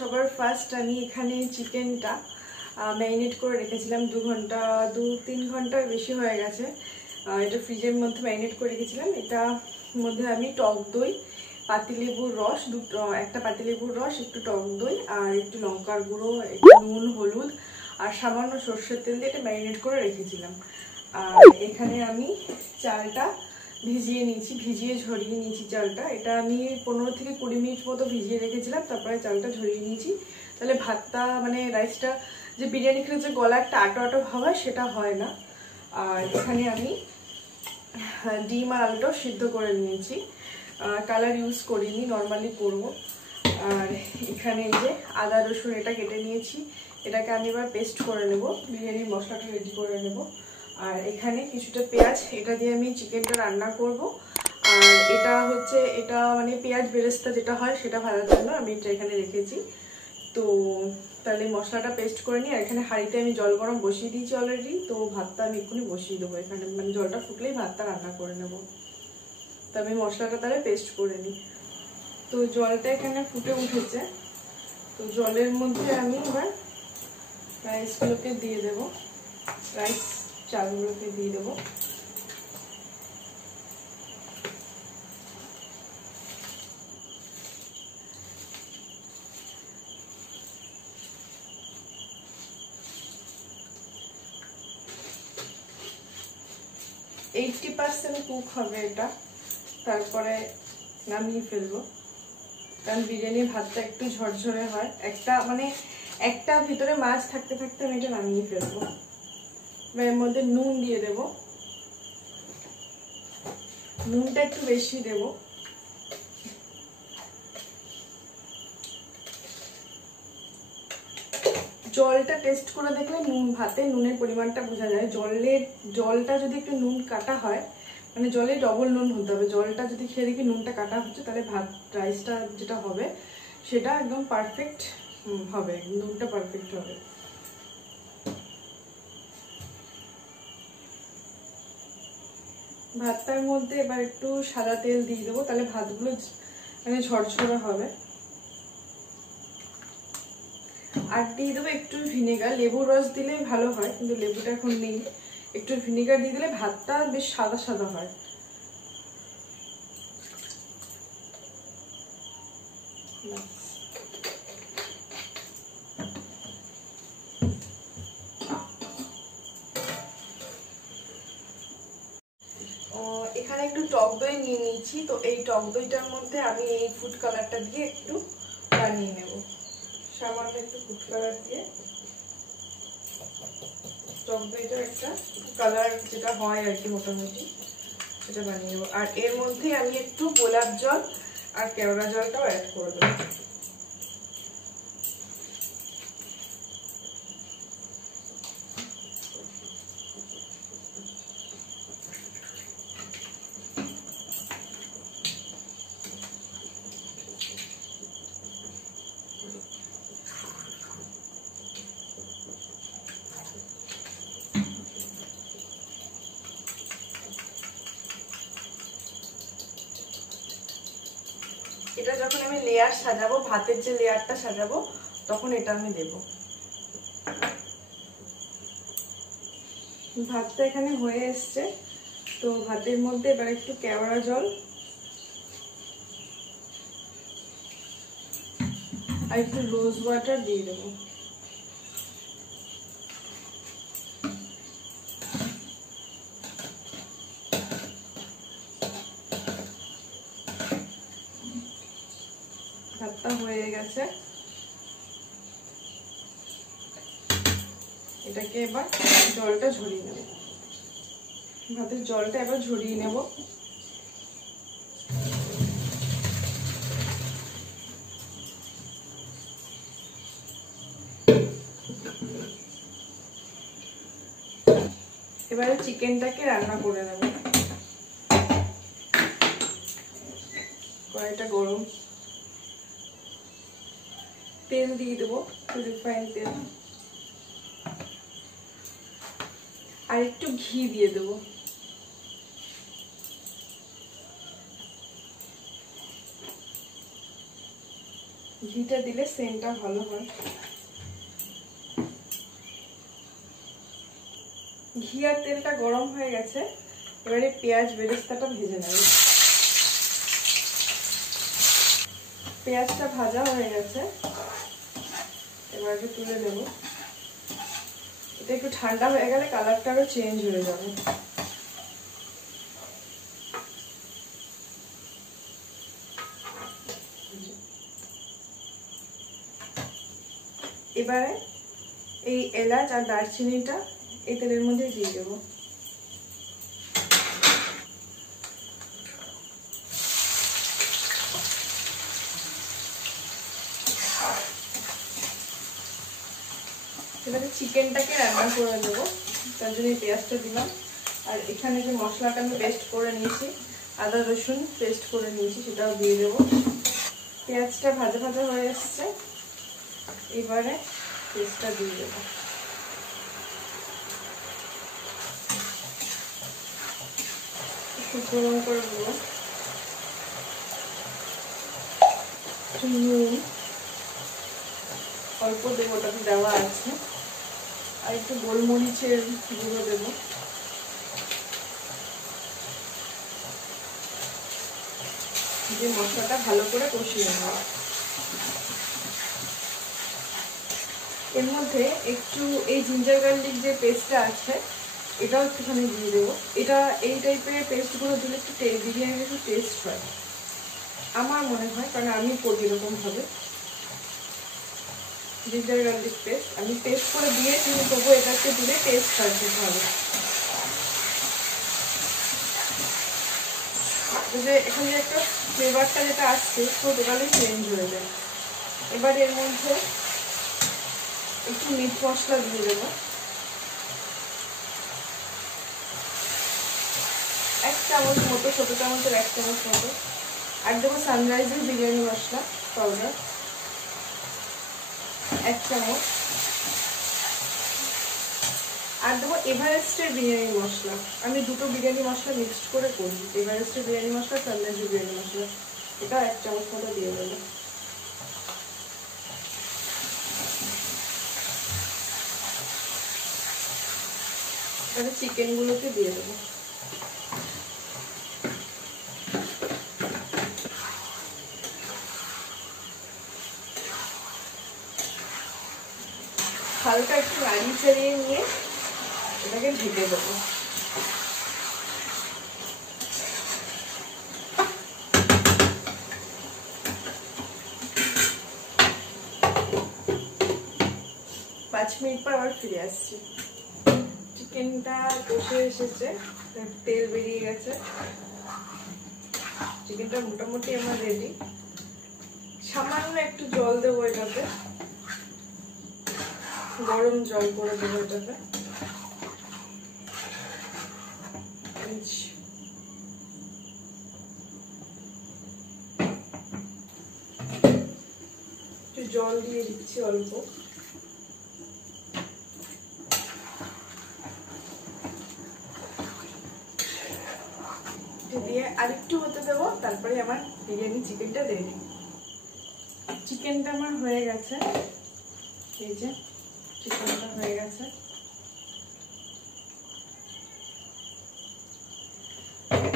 সবার ফার্স্ট আমি এখানে চিকেনটা ম্যারিনেট করে রেখেছিলাম 2-3 ঘন্টার বেশি হয়ে গেছে। এটা ফ্রিজের মধ্যে ম্যারিনেট করে রেখেছিলাম। এটার মধ্যে আমি টক দই, পাতিলেবুর রস, একটা পাতিলেবুর রস, একটু টক দই আর একটু লঙ্কার গুঁড়ো, একটু নুন, হলুদ আর সামান্য সর্ষের তেল দিয়ে এটা ম্যারিনেট করে রেখেছিলাম। আর এখানে আমি চালটা ভিজিয়ে নিয়েছি, ভিজিয়ে ঝরিয়ে নিয়েছি চালটা। এটা আমি 15-20 মিনিট মতো ভিজিয়ে রেখেছিলাম, তারপরে চালটা ঝরিয়ে নিয়েছি। তাহলে ভাতটা মানে রাইসটা যে বিরিয়ানি খেলে যে গলা একটা আটো আটো ভাব হয় সেটা হয় না। আর এখানে আমি ডিম আর আলুটাও সিদ্ধ করে নিয়েছি, কালার ইউজ করিনি, নর্মালি করব। আর এখানে এই যে আদা রসুন এটা কেটে নিয়েছি, এটাকে আমি এবার পেস্ট করে নেব, বিরিয়ানির মশলাটা রেডি করে নেব। আর এখানে কিছুটা পেঁয়াজ, এটা দিয়ে আমি চিকেনটা রান্না করব। আর এটা মানে পেঁয়াজ বেরেস্তা যেটা হয় সেটা ভাজার জন্য আমি এটা এখানে রেখেছি। তো তাহলে মশলাটা পেস্ট করে নিই। আর এখানে হাঁড়িতে আমি জল গরম বসিয়ে দিয়েছি অলরেডি, তো ভাতটা আমি এক্ষুনি বসিয়ে দেবো এখানে, মানে জলটা ফুটলেই ভাতটা রান্না করে নেব। তো আমি মশলাটা তাহলে পেস্ট করে নিই। তো জলটা এখানে ফুটে উঠেছে, তো জলের মধ্যে আমি এবার রাইসগুলোকে দিয়ে দেবো, রাইস চালগুলোকে দিয়ে দেবো। এইটটি 80% কুক হবে এটা, তারপরে নামিয়ে ফেলবো। কারণ বিরিয়ানির ভাতটা একটু ঝরঝরে হয়, একটা ভিতরে মাছ থাকতে থাকতে আমি এটা নামিয়ে ফেলবো। এর মধ্যে নুন দিয়ে দেব, নুনটা একটু বেশি দেব। জলটা টেস্ট করে দেখলে ভাতে নুনের পরিমাণটা বোঝা যায়। জলটা যদি একটু নুন কাটা হয়, মানে জলে ডবল নুন হতে হবে। জলটা যদি খেয়ে দেখি নুনটা কাটা হচ্ছে, তাহলে রাইসটা যেটা হবে সেটা একদম পারফেক্ট হবে, নুনটা পারফেক্ট হবে। ভাতটার মধ্যে এবার একটু সাদা তেল দিয়ে দেবো, তাহলে ভাতগুলো মানে ঝরঝরে হবে। আর দিয়ে দেবো একটু ভিনেগার, লেবুর রস দিলে ভালো হয়, কিন্তু লেবুটা এখন নেই। একটু ভিনেগার দিয়ে দিলে ভাতটা বেশ সাদা সাদা হয়। এখানে একটু টক দই নিয়ে নিয়েছি, তো এই টক দইটার মধ্যে আমি এই ফুড কালারটা দিয়ে একটু বানিয়ে নেব। সামান্য একটু ফুড কালার দিয়ে টক দইটার একটা কালার যেটা হয় আর কি মোটামুটি সেটা বানিয়ে নেব। আর এর মধ্যে আমি একটু গোলাপ জল আর কেওড়া জলটাও অ্যাড করে দেবো। এটা যখন আমি লেয়ার সাজাবো, ভাতের যে লেয়ারটা সাজাবো, তখন এটা আমি দেব। ভাতটা এখানে হয়ে এসছে, তো ভাতের মধ্যে এবার একটু কেওড়া জল আর একটু রোজ ওয়াটার দিয়ে দেবো। ভাতটা হয়ে গেছে, এটাকে এবার জলটা ঝরিয়ে নেব। ভাতের জলটা এবার ঝরিয়ে নেব। এবারে চিকেনটাকে রান্না করে নেব। কড়াইটা গরম, তেল দিয়ে দেবো, রিফাইন তেল, আর একটু ঘি দিয়ে দেবো। ঘিটা দিলে সেন্টটা ভালো হয়। ঘি আর তেলটা গরম হয়ে গেছে, এবারে পেঁয়াজ বেরেস্তাটা ভেজে নেব। পেঁয়াজটা ভাজা হয়ে গেছে, এবারে তুলে নেব। এটা একটু ঠান্ডা হয়ে গেলে কালারটা আরো চেঞ্জ হয়ে যাবে। এবারে এই এলাচ আর দারচিনিটা এই তেলের মধ্যে দিয়ে দেবো। এবারে চিকেনটাকে রান্না করে নেবো, তার জন্য পেঁয়াজটা দিলাম। আর এখানে যে মশলাটা আমি পেস্ট করে নিয়েছি, আদা রসুন পেস্ট করে নিয়েছি, সেটাও দিয়ে দেবো। পেঁয়াজটা ভাজা ভাজা হয়ে এসছে, এবারে পেস্টটা দিয়ে দেবো। একটু গরম করে দেবো। নুন অল্প দেবো, ওটাতে দেওয়া আছে। আর একটু গোলমরিচের গুঁড়ো দেবো। দিয়ে মশলাটা ভালো করে কষিয়ে নেব। এর মধ্যে একটু এই জিঞ্জার গার্লিক যে পেস্টটা আছে এটাও একটুখানি দিয়ে দেবো। এটা এই টাইপের পেস্টগুলো দিলে একটু বিরিয়ানির একটু টেস্ট হয় আমার মনে হয়, কারণ আমি করি এরকম ভাবে। জিঞ্জার গার্লিক পেস্ট আমি পেস্ট করে দিয়ে কিন্তু তবু এটাকে দিলে টেস্ট হয় খুব ভালো। যে এখানে একটা ফ্লেভারটা যেটা আসছে টোটালি চেঞ্জ হয়ে যায়। এবার এর মধ্যে একটু মিট মশলা দিয়ে দেবো, 1 চামচ মতো, ছোট চামচের 1 চামচ মতো। আর দেবো সানরাইজের বিরিয়ানি মশলা পাউডার 1 চামচ। আর দেবো এভারেস্টের বিরিয়ানি মশলা। আমি দুটো বিরিয়ানি মশলা মিক্সড করে করি, এভারেস্টের বিরিয়ানি মশলা, সানরাইজের বিরিয়ানি মশলা। এটা 1 চামচ মতো দিয়ে দেবো। এবারে চিকেনগুলোকে দিয়ে দেবো। হালকা একটু নাড়িয়ে চাড়িয়ে নিয়ে এটাকে ঢেকে দেবো। পাঁচ মিনিট পর আবার ফিরে আসছি। চিকেনটা কষে এসেছে, তেল বেরিয়ে গেছে, চিকেনটা মোটামুটি আমার রেডি। সামান্য একটু জল দেবো এটাতে, গরম জল করে দেবো এটাতে। একটু জল দিয়ে দিচ্ছি অল্প। দিয়ে আরেকটু হতে দেবো, তারপরে আমার বিরিয়ানি চিকেনটা রেডি। চিকেনটা আমার হয়ে গেছে, এই যে চিকেনটা হয়ে গেছে।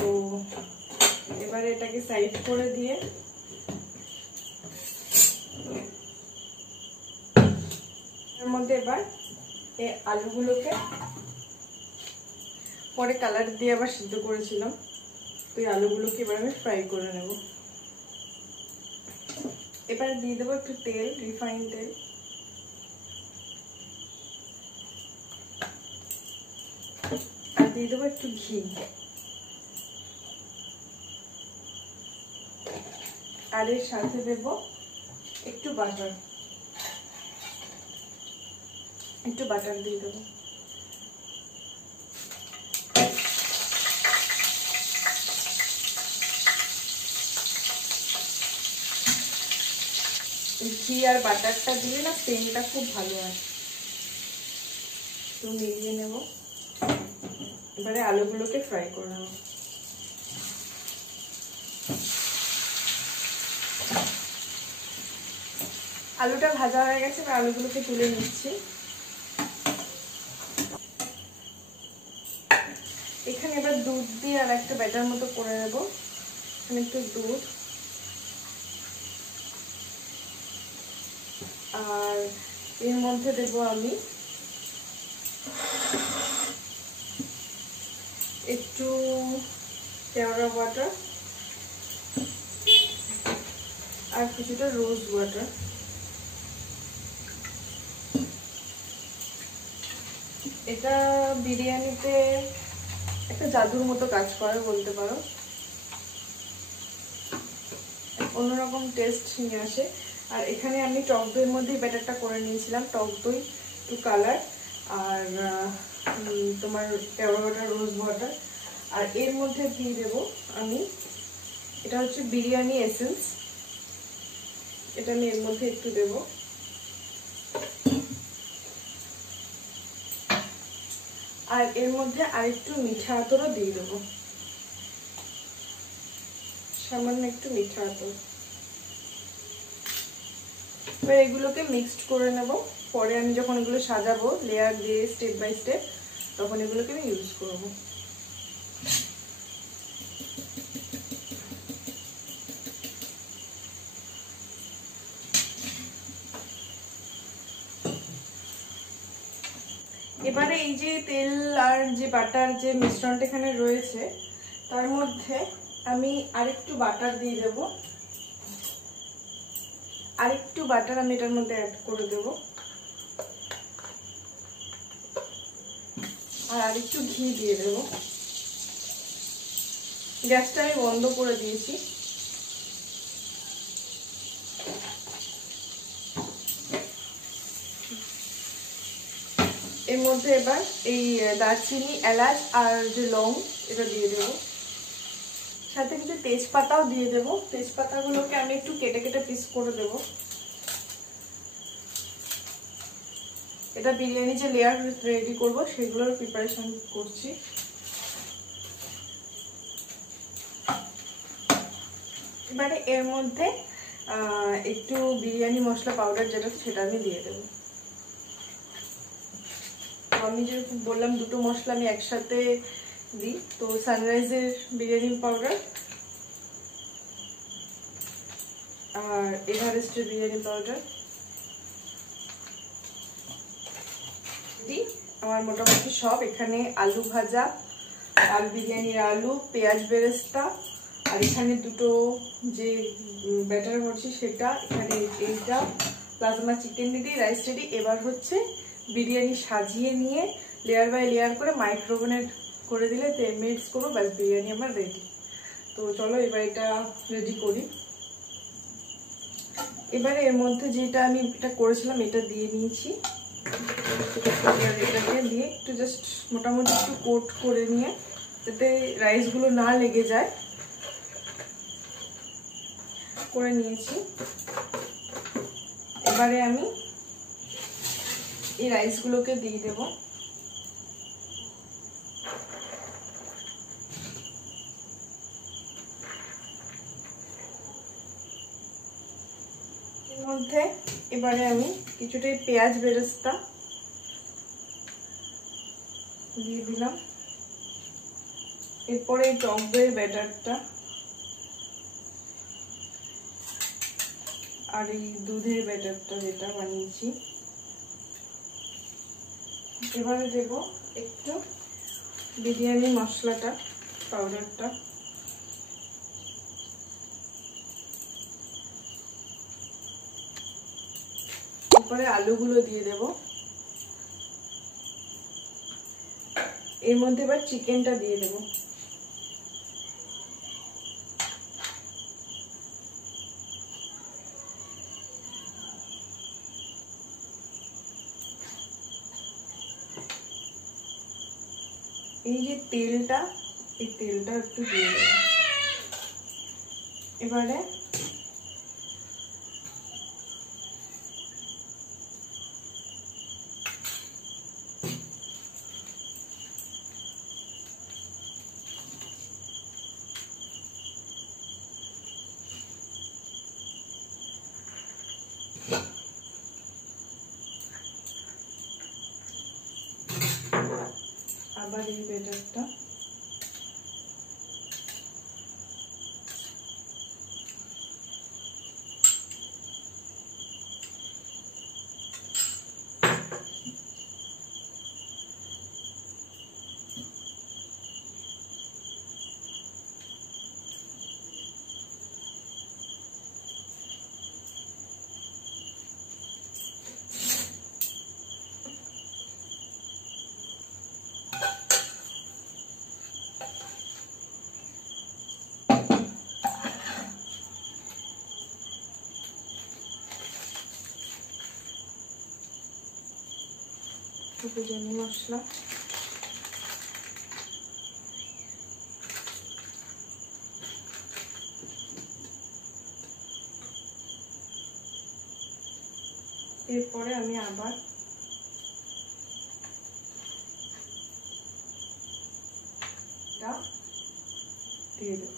তো এবারে এটাকে সাইড করে দিয়ে এর মধ্যে এবার এই আলুগুলোকে পরে কালার দিয়ে আবার সিদ্ধ করেছিলাম, তো এই আলুগুলোকে এবার আমি ফ্রাই করে নেব। এবার দিয়ে দেবো একটু তেল, রিফাইন তেল। আর দিয়ে দেবো একটু ঘি। আর এর সাথে দেবো একটু বাটার, দিয়ে দেবো। ঘি আর বাটারটা দিলে না সেন্টটা খুব ভালো হয়। তো মিলিয়ে নেব। এবারে আলুগুলোকে ফ্রাই করে নেব। আলুটা ভাজা হয়ে গেছে, এবার আলুগুলোকে তুলে নিচ্ছি। এখানে এবার দুধ দিয়ে আর একটা ব্যাটার মতো করে নেব। এখানে একটু দুধ আর এর মধ্যে দেব আমি একটু কেওড়া বাটার আর কিছুটা রোজ ওয়াটার। এটা বিরিয়ানিতে একটা জাদুর মতো কাজ করে বলতে পারো, অন্যরকম টেস্ট নিয়ে আসে। আর এখানে আমি টক দইয়ের মধ্যেই ব্যাটারটা করে নিয়েছিলাম, টক দই, একটু কালার আর তোমার কেওড়া বাটার, রোজ ওয়াটার। আর এর মধ্যে দিয়ে দেবো আমি, এটা হচ্ছে বিরিয়ানি এসেন্স, এটা আমি এর মধ্যে একটু দেবো। আর এর মধ্যে আরেকটু মিঠা আতরও দিয়ে দেবো, সামান্য একটু মিঠা আতর। এবার এগুলোকে মিক্সড করে নেব, পরে আমি যখন এগুলো সাজাবো লেয়ার দিয়ে স্টেপ বাই স্টেপ, তখন এগুলোকে আমি ইউজ করবো। এবারে এই যে তেল আর যে বাটার যে মিশ্রণটা এখানে রয়েছে, তার মধ্যে আমি আরেকটু বাটার দিয়ে দেব, আরেকটু বাটার আমি এটার মধ্যে অ্যাড করে দেব, আর আরেকটু ঘি দিয়ে দেব। গ্যাসটা আমি বন্ধ করে দিয়েছি। এর মধ্যে এবার এই দারচিনি, এলাচ আর যে লং, এটা দিয়ে দেব, সাথে কিছু তেজপাতাও দিয়ে দেব। তেজপাতাগুলোকে আমি একটু কেটে কেটে পিস করে দেব। এটা বিরিয়ানি যে লেয়ার রেডি করব সেগুলোর প্রিপারেশন করছি। এবারে এর মধ্যে একটু বিরিয়ানি মশলা পাউডার যেটা সেটা আমি দিয়ে দেব। আমি যে বললাম দুটো মশলা আমি একসাথে দিই, তো সানরাইজের বিরিয়ানি পাউডার আর এভারেস্টের বিরিয়ানি পাউডার দিই। আমার মোটামুটি সব এখানে আলু ভাজা, আলু বিরিয়ানির আলু, পেঁয়াজ বেরেস্তা, আর এখানে দুটো যে ব্যাটার করছি সেটা, এখানে এইটা প্লাস আমার চিকেন রেডি, রাইস রেডি। এবার হচ্ছে বিরিয়ানি সাজিয়ে নিয়ে লেয়ার বাই লেয়ার করে মাইক্রোওভেনে করে দিলে 10 মিনিটস করবো, ব্যাস বিরিয়ানি আমার রেডি। তো চলো এবার এটা রেডি করি। এবারে এর মধ্যে যেটা আমি এটা করেছিলাম এটা দিয়ে নিয়েছি, এটাকে দিয়ে একটু জাস্ট মোটামুটি একটু কোট করে নিয়ে যাতে রাইসগুলো না লেগে যায় করে নিয়েছি। এবারে আমি এই রাইসগুলোকে দিয়ে দেব। এর মধ্যে এবারে আমি কিছুটা পেঁয়াজ বেরেস্তা দিয়ে দিলাম। এরপরে এই টক দইয়ের ব্যাটারটা আর এই দুধের ব্যাটারটা যেটা বানিয়েছি, এবারে দেব একটু বিরিয়ানি মশলাটা, পাউডারটা, এরপরে আলুগুলো দিয়ে দেব। এর মধ্যে এবার চিকেনটা দিয়ে দেব। এই যে তেলটা, এই তেলটা একটু দিয়ে দেব। এবারে আবার এই ব্যাটারটা বিরিয়ানি মশলা, এরপরে আমি আবার দিয়ে দেব।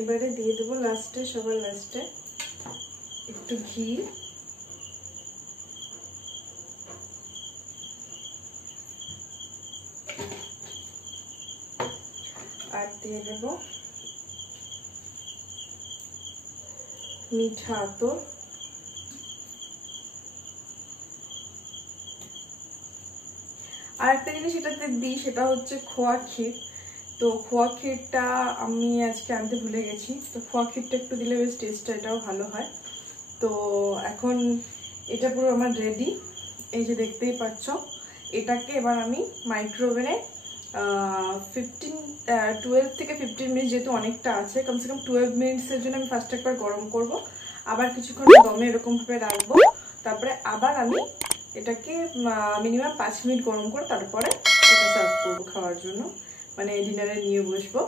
এবারে দিয়ে দেবো লাস্টে, সবার লাস্টে একটু ঘি, আর দিয়ে দেব মিঠা আতর, আর একটা জিনিস এটাতে দিই, সেটা হচ্ছে খোয়া ক্ষীর। তো খোয়া ক্ষীরটা আমি আজকে আনতে ভুলে গেছি, তো খোয়া ক্ষীরটা একটু দিলে বেশ টেস্টটা এটাও ভালো হয়। তো এখন এটা পুরো আমার রেডি, এই যে দেখতেই পাচ্ছ। এটাকে এবার আমি মাইক্রোওভেনে 12 থেকে 15 মিনিট, যেহেতু অনেকটা আছে, কমসে কম 12 মিনিটসের জন্য আমি ফার্স্ট একবার গরম করব, আবার কিছুক্ষণ দমে এরকমভাবে রাখবো, তারপরে আবার আমি এটাকে মিনিমাম 5 মিনিট গরম করে তারপরে এটা সার্ভ করবো খাওয়ার জন্য, মানে ডিনারে নিয়ে বসবো।